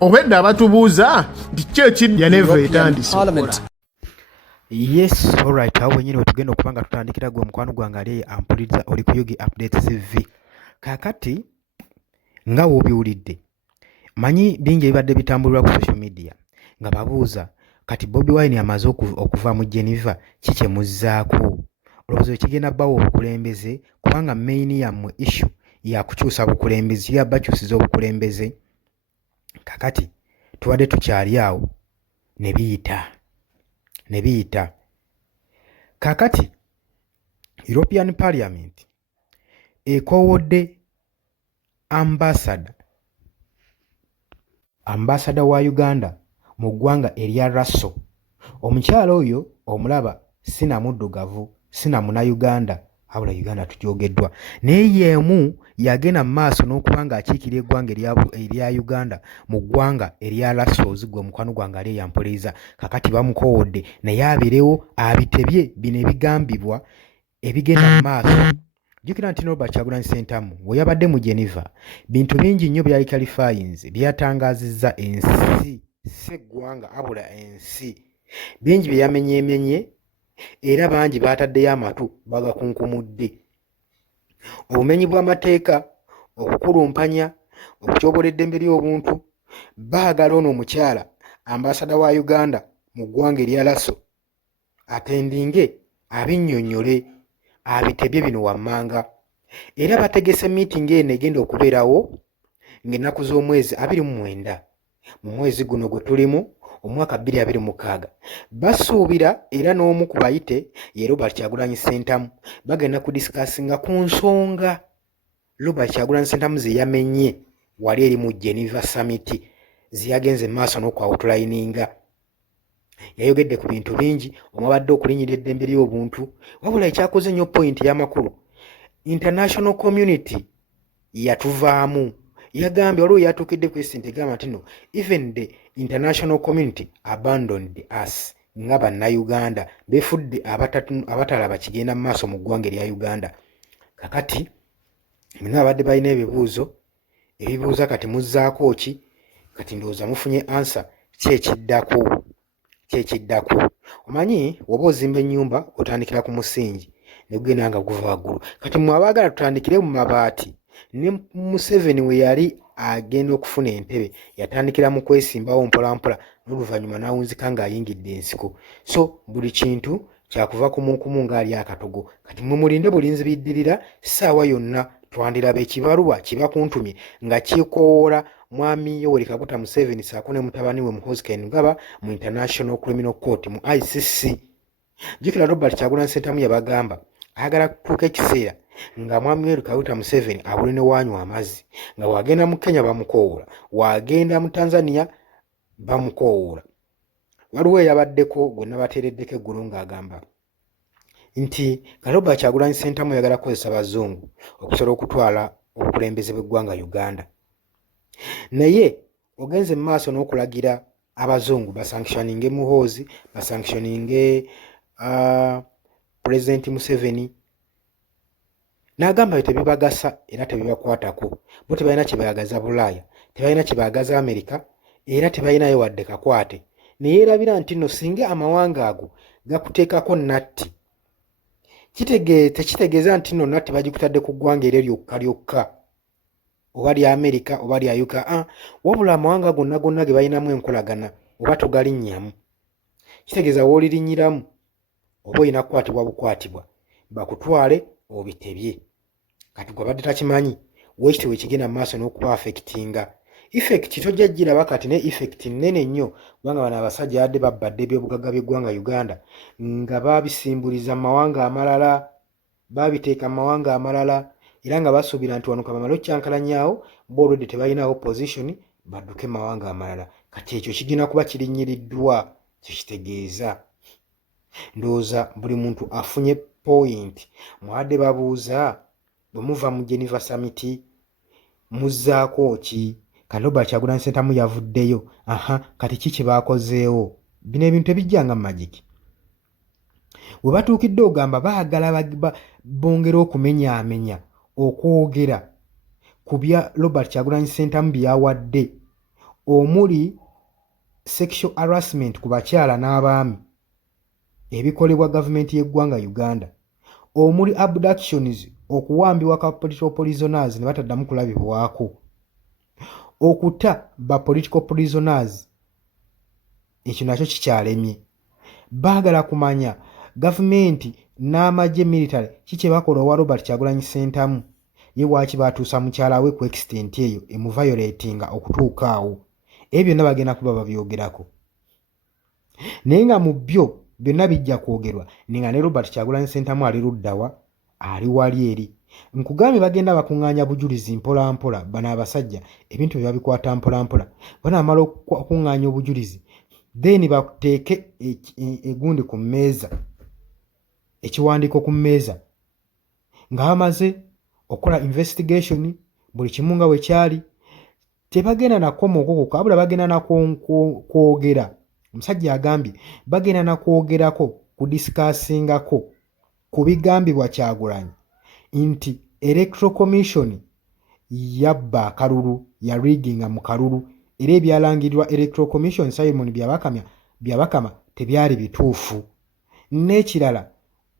obwedda abatubuuza nti ki ekidya neva etandise Yes, alright. Awo wenyini wetugenda okuba nga tutandikira gwe mukwano gwange ali ampuliriza oli ku Yugi Updates TV. Kaakati nga w'obiwulidde manyi bingi ebibadde bitambulira ku social media nga babuuza kati Bobi Wine amaze okuva mu Geneva ki kye muzzaako olowooza ekigenda bbawo obukulembeze kubanga main yammwe issue ya kukyusa bukulembeze ya bakyusiza obukulembeze. Kaakati tubadde tukyali awo ne biyita kaakati European Parliament ekoowodde ambassador wa Uganda mu ggwanga erya Russell. Omukyala oyo omulaba sina muddugavu sina Munnayuganda abula Uganda tugyogeddwa naye yeemu yagenda mu maaso n'okuba ng'akiikira eggwanga erya Uganda mu ggwanga erya Russell ozigwa omukwano gwange ali eyampuliriza kakati bamukoowodde naye abirewo abitebye bino ebigambibwa ebigenda mu maaso. Jjukira nti Robert Kyagulanyi Ssentamu we yabadde mu Geneva bintu bingi nnyo byali kalifayinze byatangazizza ensi seggwanga abula ensi bingi bye yamenyeemenye era bangi baataddeyo amatu bagakunkumudde. Obumenyi bw'amateeka, okukulumpanya, okutyobola eddembe ly'obuntu, baagala ono omukyala ambasada wa Uganda mu ggwanga erya Russell atendinge abinnyonnyole abitebye bino wammanga. Era bategese meeting eno egenda okubeerawo ng'ennaku z'omwezi 29 mu mwezi guno gwe tulimu omwaka 2026. Basuubira era n'omu ku bayite ye Robert Kyagulanyi Ssentamu bagenda kudisikasinga ku nsonga Robert Kyagulanyi Ssentamu ze yamenye wali eri mu Geneva Summit ze yagenze maaso n'okwawutulayininga. Yayogedde ku bintu bingi omwabadde okulinnyira eddembe ly'obuntu wabula ekyakoze nnyo point y'amakulu international community yatuvaamu. Yagambye waliwo yatuukidde ku esente egamba nti no even the international community abandoned us nga bannayuganda befudde abatalaba kigenda mu maaso mu ggwanga erya Uganda. Kakati muna abadde balina ebibuuza kati muzzaako ki kati ndowooza mufunye ansa kyekiddako. Omanyi woba ozimba ennyumba otandikira ku musingi ne gugenda nga guva waggulu kati mwe abaagala tutandikire mu mabaati. Ne Museveni we yali agenda okufuna entebe yatandikira mu kwesimbawo mpolampola n'oluvannyuma n'awunzika ng'ayingidde ensiko. So buli kintu kyakuva kumukumu ng'ali akatogo kati mwe mulinde bulinzi biddirira ssaawa yonna twandiraba ekibaluwa kiba kuntumye nga kikoowoola mwami Yoweri Kaguta Museveni ssaako ne mutabani we Muhoozi Kainerugaba mu International Criminal Court mu ICC. Jjukira Robert Kyagulanyi Ssentamu yabagamba ayagala kutuuka ekiseera nga mwami Yoweri Kaguta Museveni abule ne wanywa amazzi nga wagenda mu Kenya bamukoowoola wagenda mu Tanzania bamukoowoola. Waliwo eyabaddeko gwe nabateereddeko eggulu ng'agamba nti Robert Kyagulanyi Ssentamu yagala kukozesa bazungu okusobola okutwala obukulembeze bw'eggwanga Uganda. Naye ogenze mu maaso n'okulagira abazungu basanctioninge Muhoozi basanctioninge President Museveni n'agamba tebibagasa era tebibakwatako bo tebalina kye bayagaza Bulaaya tebalina kye bayagaza Amerika era tebalinayo wadde kakwate. Naye erabira nti no singa amawanga ago gakuteekako natti tekitegeeza nti no natti bagikutadde ku ggwanga eryo lyokka oba lya Amerika oba lya UK wabula amawanga gonna ge balinamu enkolagana oba togalinnyamu kitegeeza woolirinnyiramu oba olina kukwatibwa bukwatibwa bakutwale obitebye. Kati gwe badde takimanyi weekiti wekigenda mu maaso n'okuba affectinga effect tojja giraba kati ne effect nnene nnyo kubanga bano abasajja yadde babbadde ebyobugagga by'eggwanga Uganda nga babisimbuliza mu mawanga amalala babiteeka mu mawanga amalala era nga basuubira nti wano kabamala okyankalanyaawo bo olwedde tebalinawo position badduke mu mawanga amalala. Kati ekyo kigenda kuba kirinnyiddwa kyekitegeeza ndowooza buli muntu afunye point. Mwadde babuuza bwe muva mu Geneva Summit muzzaako ki? Kati Robert Kyagulanyi Ssentamu yavuddeyo kati ki kye baakozeewo? Bino ebintu ebijjanga mu magiki we batuukidde ogamba baagala bongera okumenyaamenya okwogera ku bya Robert Kyagulanyi Ssentamu byawadde omuli sexual harassment ku bakyala n'abaami ebikolebwa gavumenti y'eggwanga Uganda, omuli abductions okuwambibwa ka political prisoners ne bataddamu kulabibwako, okuta ba political prisoners, ekyo nakyo kikyalemye. Baagala kumanya gavumenti n'amagye military kiki bakola owa Robert Kyagulanyi Ssentamu ye waaki baatuusa mukyala we ku extent eyo emuviolatinga okutuuka awo. Ebyo byonna bagenda kuba babyogerako, naye nga mu byo byonna bijja kwogerwa ninga ne Robert Kyagulanyi Ssentamu ali luddawa, ali wali eri. Nkugambye bagenda bakuŋŋaanya bujulizi mpola mpola. Bano abasajja ebintu bye babikwata mpola mpola. Banaamala okuŋŋaanya obujulizi then bateeke egundi ku mmeeza, ekiwandiiko ku mmeeza, nga bamaze okukola investigation buli kimu nga bwe kyali. Tebagenda nakomaoko kokka, wabula bagenda nakwogera. Omusajja agambye bagenda nakwogerako kudisikasingako ku bigambibwa Kyagulanyi nti Electoral Commission yabba akalulu, ya rigging mu kalulu, era ebyalangirirwa Electoral Commission Simon Byabakama tebyali bituufu. N'ekirala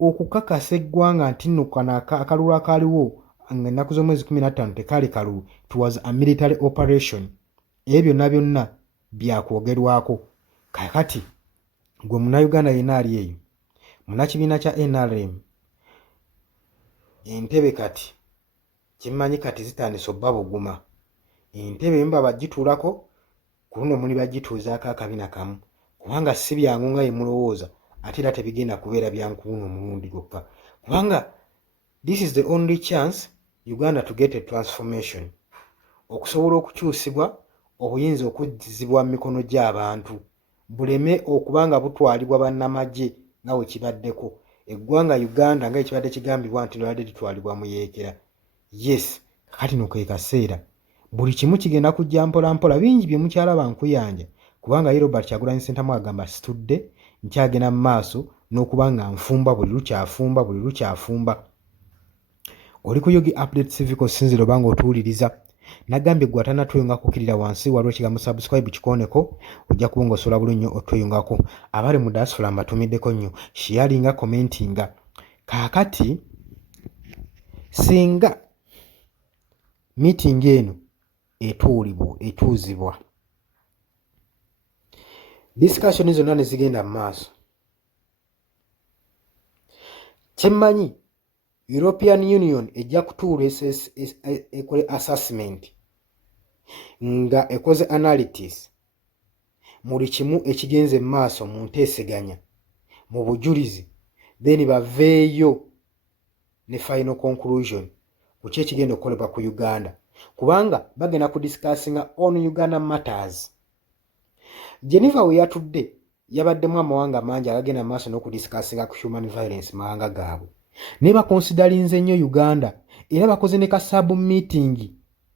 okukakasa eggwanga nti nno kano akalulu akaaliwo ennaku z'omwezi 15 tekaali kalulu, it was a military operation. Ebyo byonna byakwogerwako. Kakati gwe Munnayuganda yenna ali eyo, munnakibiina kya NRM, entebe kati kimmanyi kati zitandise obba buguma. Entebe mba bagituulako, ku luno muli bagituuzaako akabina kamu, kubanga si byangu nga yemulowooza, ate era tebigenda kubeera byankuwuno omulundi gwokka, kubanga this is the only chance Uganda to get a transformation, okusobola okukyusibwa, obuyinza okuzzibwa mu mikono gy'abantu, buleme okubanga butwalibwa bannamagye nga bwe kibaddeko. Eggwanga Uganda nga ekibadde kigambibwa nti libadde litwalibwa mu yeekera. Yes, kati no ke kaseera buli kimu kigenda kujja mpola mpola. Bingi bye mukyalaba nkuyanja, kubanga ye Robert Kyagulanyi Ssentamu agamba situdde nkyagenda mu maaso n'okuba nga nfumba buli lukyafumba. Oli ku Yogi Updates TV ko sinziro obanga otuwuliriza. Nagambye gwe atanatweyunga kukkirira wansi waliwo ekigambo subscribe kikooneko, ojja kuba ng'osobola bulungi nnyo otweyungako. Abali mu diaspora mbatumiddeko nnyo, sharinga, commentinga. Kaakati singa meeting eno etuuzibwa, discussion zonna ne zigenda mu maaso, kyemmanyi European Union ejja kutuula ekole assessment nga ekoze analysis buli kimu ekigenze mu maaso mu nteeseganya, mu bujulizi, then baveeyo ne final conclusion ku ki ekigenda okukolebwa ku Uganda, kubanga bagenda kudiscussinga on Uganda matters. Geneva we yatudde yabaddemu amawanga mangi agagenda mu maaso n'okudiscussinga ku human violence mawanga gaabwe. Ne bakonsidalinze nnyo Uganda, era bakoze ne ka sub meeting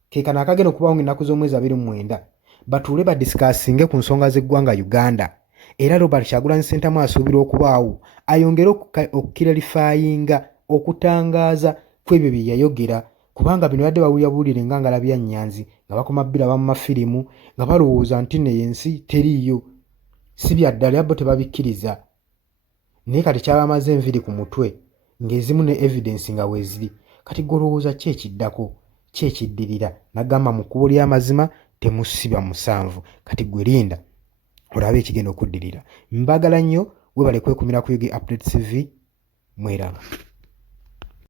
ke kano akagenda okubawo ng'ennaku z'omwezi 29 batuule badisikasinge ku nsonga z'eggwanga Uganda. Era Robert Kyagulanyi Ssentamu asuubira okubaawo ayongere okukiralifayinga okutangaaza kw'ebyo bye yayogera, kubanga bino yadde bawulira nga Ngalabi Nyanzi nga bakoma biraba mu mafirimu nga balowooza nti n'ensi teriiyo. Si bya ddala bo tebabikkiriza, naye kati kyabamaze enviri ku mutwe ng'ezimu ne evidence nga weeziri. Kati golowooza ki ekiddako, ki ekiddirira? Nagamba mu kkubo ly'amazima temusiba musanvu. Kati gwe linda olabe ekigenda okuddirira. Mbagala nnyo, webale kwekumira ku Yogi Updates TV. Mweraba.